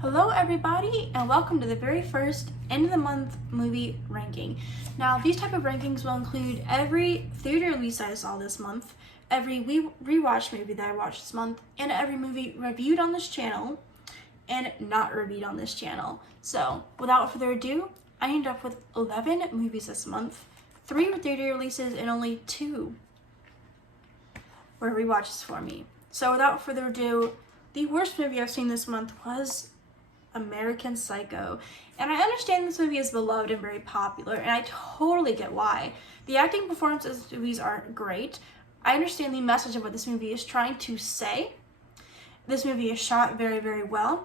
Hello everybody and welcome to the very first end of the month movie ranking. Now these type of rankings will include every theater release I saw this month, every rewatch movie that I watched this month, and every movie reviewed on this channel and not reviewed on this channel. So without further ado, I ended up with 11 movies this month. 3 were theater releases and only 2 were rewatches for me. So without further ado, the worst movie I've seen this month was American Psycho. And I understand this movie is beloved and very popular, and I totally get why. The acting performances in this movies are great. I understand the message of what this movie is trying to say. This movie is shot very, very well.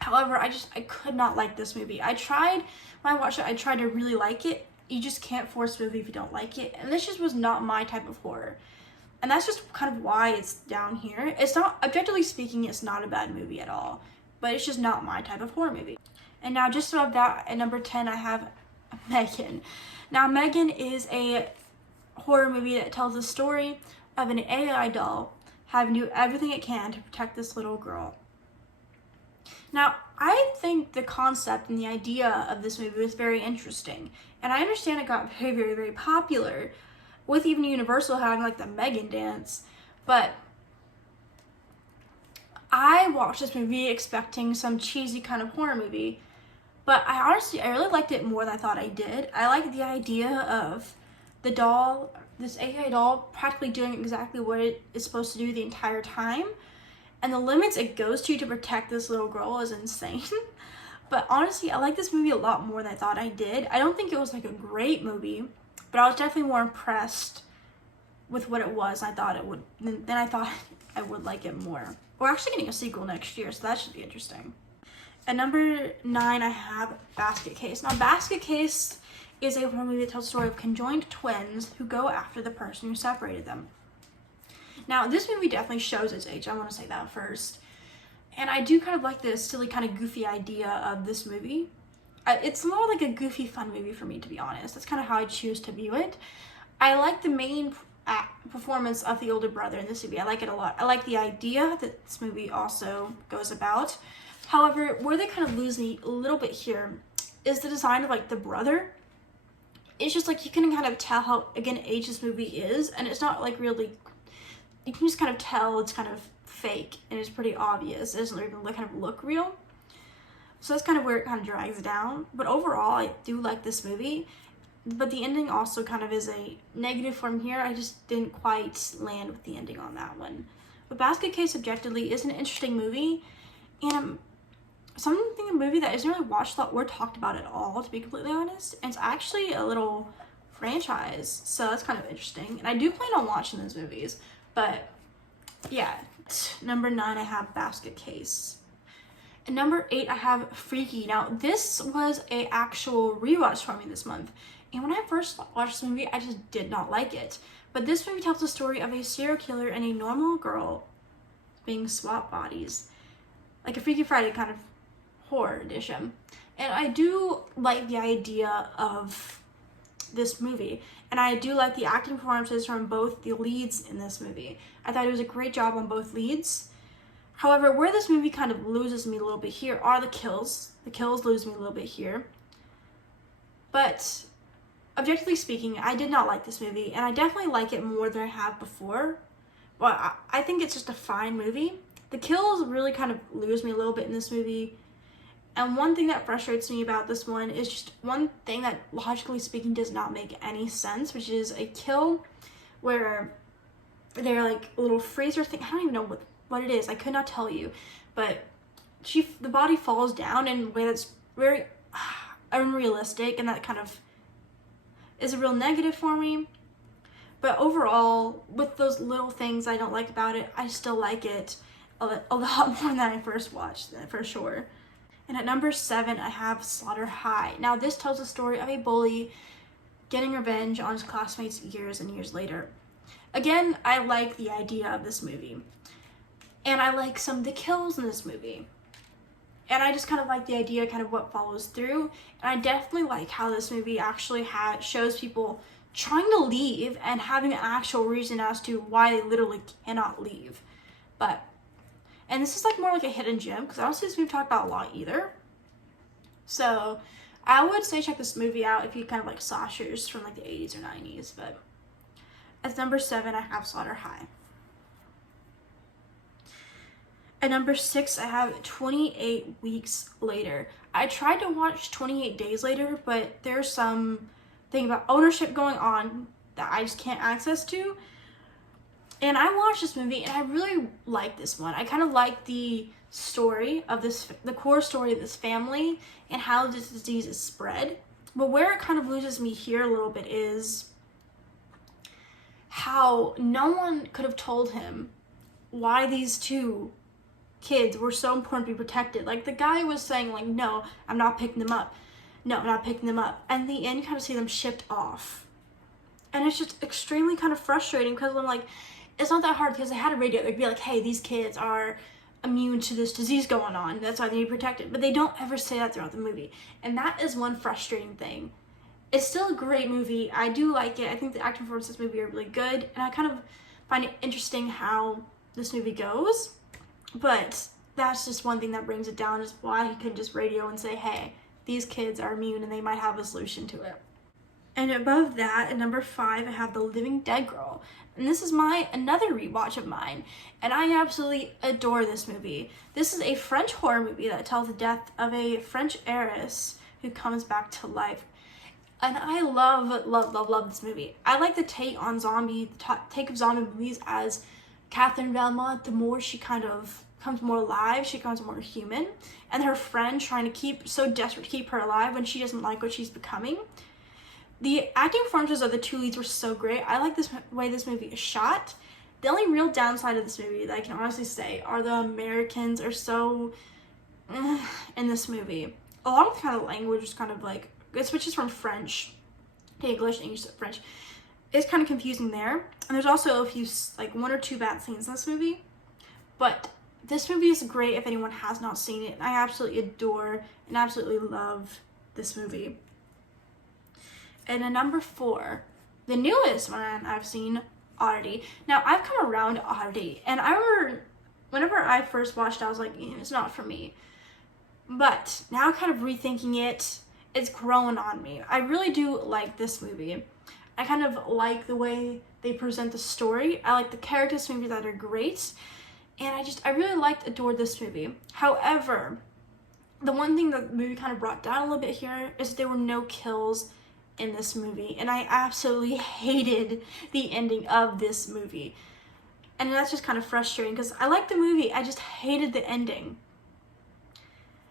However, I could not like this movie. When I watched it, I tried to really like it. You just can't force a movie if you don't like it. And this just was not my type of horror. And that's just kind of why it's down here. It's not, objectively speaking, it's not a bad movie at all. But it's just not my type of horror movie. And now just above that, at number 10, I have Megan. Now Megan is a horror movie that tells the story of an AI doll having to do everything it can to protect this little girl. Now, I think the concept and the idea of this movie was very interesting. And I understand it got very, very, very popular, with even Universal having like the Megan dance. But I watched this movie expecting some cheesy kind of horror movie, but I really liked it more than I thought I did. I liked the idea of the doll, this AI doll, practically doing exactly what it is supposed to do the entire time, and the limits it goes to protect this little girl is insane. But honestly, I like this movie a lot more than I thought I did. I don't think it was like a great movie, but I was definitely more impressed with what it was. Than I thought I would like it more. We're actually getting a sequel next year, so that should be interesting. At number 9, I have Basket Case. Now, Basket Case is a horror movie that tells the story of conjoined twins who go after the person who separated them. Now, this movie definitely shows its age. I want to say that first. And I do kind of like this silly, kind of goofy idea of this movie. It's more like a goofy, fun movie for me, to be honest. That's kind of how I choose to view it. I like the main performance of the older brother in this movie. I like it a lot. I like the idea that this movie also goes about. However, where they kind of lose me a little bit here is the design of like the brother. It's just like you can kind of tell how, again, age this movie is, and it's not like really, you can just kind of tell it's kind of fake and it's pretty obvious. It doesn't even kind of look real. So that's kind of where it kind of drags down. But overall, I do like this movie. But the ending also kind of is a negative from here. I just didn't quite land with the ending on that one. But Basket Case objectively is an interesting movie, and something a movie that isn't really watched or talked about at all, to be completely honest. And it's actually a little franchise, so that's kind of interesting. And I do plan on watching those movies. But yeah, number 9, I have Basket Case. And number 8, I have Freaky. Now, this was a actual rewatch for me this month. And when I first watched this movie, I just did not like it. But this movie tells the story of a serial killer and a normal girl being swapped bodies. Like a Freaky Friday kind of horror edition. And I do like the idea of this movie. And I do like the acting performances from both the leads in this movie. I thought it was a great job on both leads. However, where this movie kind of loses me a little bit here are the kills. The kills lose me a little bit here. But objectively speaking, I did not like this movie, and I definitely like it more than I have before. But I think it's just a fine movie. The kills really kind of lose me a little bit in this movie. And one thing that frustrates me about this one is just one thing that, logically speaking, does not make any sense, which is a kill where they're like a little freezer thing. I don't even know what it is. I could not tell you. But the body falls down in a way that's very unrealistic, and that kind of is a real negative for me. But overall, with those little things I don't like about it, I still like it a lot more than I first watched it, for sure. And at number 7, I have Slaughter High. Now, this tells the story of a bully getting revenge on his classmates years and years later. Again, I like the idea of this movie. And I like some of the kills in this movie. And I just kind of like the idea, kind of what follows through. And I definitely like how this movie actually shows people trying to leave and having an actual reason as to why they literally cannot leave. But And this is like more like a hidden gem because I don't see this movie talked about a lot either. So I would say check this movie out if you kind of like slashers from like the 80s or 90s. But at number 7, I have Slaughter High. At number 6, I have 28 Weeks Later. I tried to watch 28 Days Later, but there's some thing about ownership going on that I just can't access to. And I watched this movie and I really like this one. I kind of like the story of this, the core story of this family and how this disease is spread. But where it kind of loses me here a little bit is how no one could have told him why these 2 kids were so important to be protected. Like the guy was saying like, no, I'm not picking them up. No, I'm not picking them up. And in the end, you kind of see them shipped off. And it's just extremely kind of frustrating because I'm like, it's not that hard because they had a radio. They'd be like, hey, these kids are immune to this disease going on. That's why they need protected. But they don't ever say that throughout the movie. And that is one frustrating thing. It's still a great movie. I do like it. I think the acting performances in this movie are really good. And I kind of find it interesting how this movie goes. But that's just one thing that brings it down is why he couldn't just radio and say, hey, these kids are immune and they might have a solution to it. And above that, at number 5, I have The Living Dead Girl. And this is another rewatch of mine. And I absolutely adore this movie. This is a French horror movie that tells the death of a French heiress who comes back to life. And I love this movie. I like the take on take of zombie movies as Catherine Valmont, the more she kind of becomes more alive, she becomes more human. And her friend trying to so desperate to keep her alive when she doesn't like what she's becoming. The acting performances of the 2 leads were so great. I like this way this movie is shot. The only real downside of this movie that I can honestly say are the Americans are so in this movie. Along with kind of language is kind of like, it switches from French to English, English to French. It's kind of confusing there. And there's also a few, like 1 or 2 bad scenes in this movie. But this movie is great if anyone has not seen it. I absolutely adore and absolutely love this movie. And at number 4, the newest one I've seen, Oddity. Now, I've come around to Oddity, and I remember whenever I first watched it, I was like, it's not for me. But now kind of rethinking it, it's growing on me. I really do like this movie. I kind of like the way they present the story. I like the characters in this movie that are great. And I really adored this movie. However, the one thing that the movie kind of brought down a little bit here is that there were no kills in this movie, and I absolutely hated the ending of this movie, and that's just kind of frustrating because I liked the movie, I just hated the ending.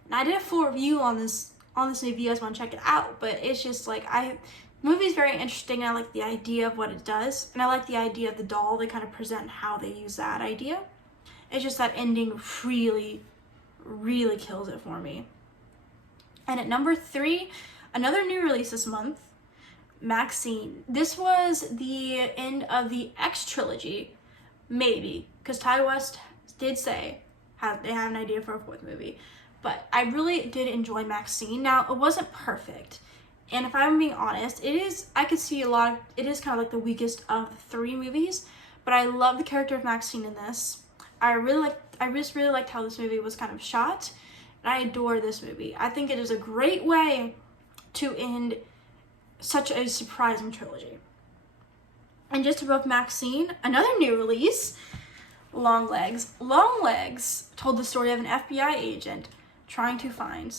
And I did a full review on this movie if you guys want to check it out, but it's just like the movie is very interesting and I like the idea of what it does, and I like the idea of the doll. They kind of present how they use that idea. It's just that ending really kills it for me. And at number 3, another new release this month, Maxine. This was the end of the X trilogy, maybe, because Ty West did say they had an idea for a 4th movie. But I really did enjoy Maxine. Now, it wasn't perfect, and if I'm being honest, I could see it is kind of like the weakest of the 3 movies, but I love the character of Maxine in this. I just really liked how this movie was kind of shot, and I adore this movie. I think it is a great way to end such a surprising trilogy. And just above Maxine, another new release, Longlegs. Longlegs told the story of an FBI agent trying to find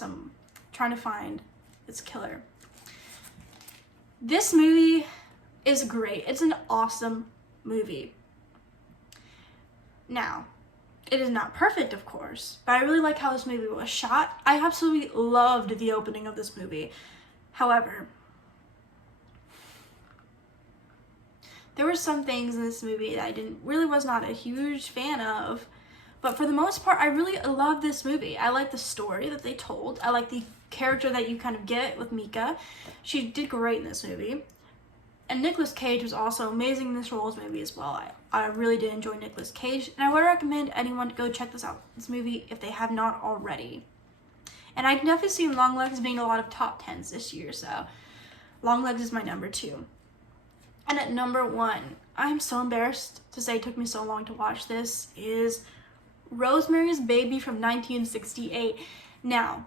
its killer. This movie is great. It's an awesome movie. Now, it is not perfect, of course, but I really like how this movie was shot. I absolutely loved the opening of this movie. However, there were some things in this movie that I was not a huge fan of, but for the most part, I really love this movie. I like the story that they told. I like the character that you kind of get with Mika. She did great in this movie. And Nicolas Cage was also amazing in this role as movie as well. I really did enjoy Nicolas Cage, and I would recommend anyone to go check this movie if they have not already. And I can definitely see Longlegs being a lot of top 10s this year, so Longlegs is my number 2. And at number 1, I'm so embarrassed to say it took me so long to watch this, is Rosemary's Baby from 1968. Now,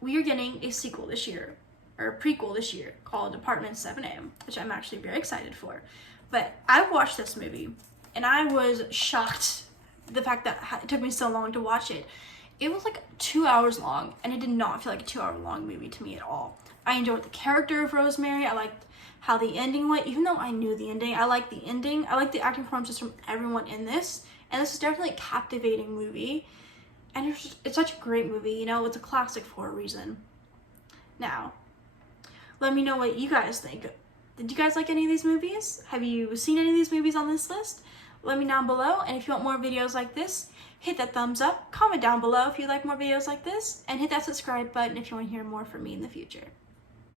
we are getting a sequel this year, or a prequel this year, called Apartment 7A, which I'm actually very excited for. But I watched this movie, and I was shocked the fact that it took me so long to watch it. It was like 2 hours long, and it did not feel like a 2 hour long movie to me at all. I enjoyed the character of Rosemary. I liked how the ending went, even though I knew the ending. I liked the ending. I liked the acting performances from everyone in this, and this is definitely a captivating movie. And it's such a great movie, you know, it's a classic for a reason. Now, let me know what you guys think. Did you guys like any of these movies? Have you seen any of these movies on this list? Let me know down below, and if you want more videos like this, hit that thumbs up, comment down below if you like more videos like this, and hit that subscribe button if you want to hear more from me in the future.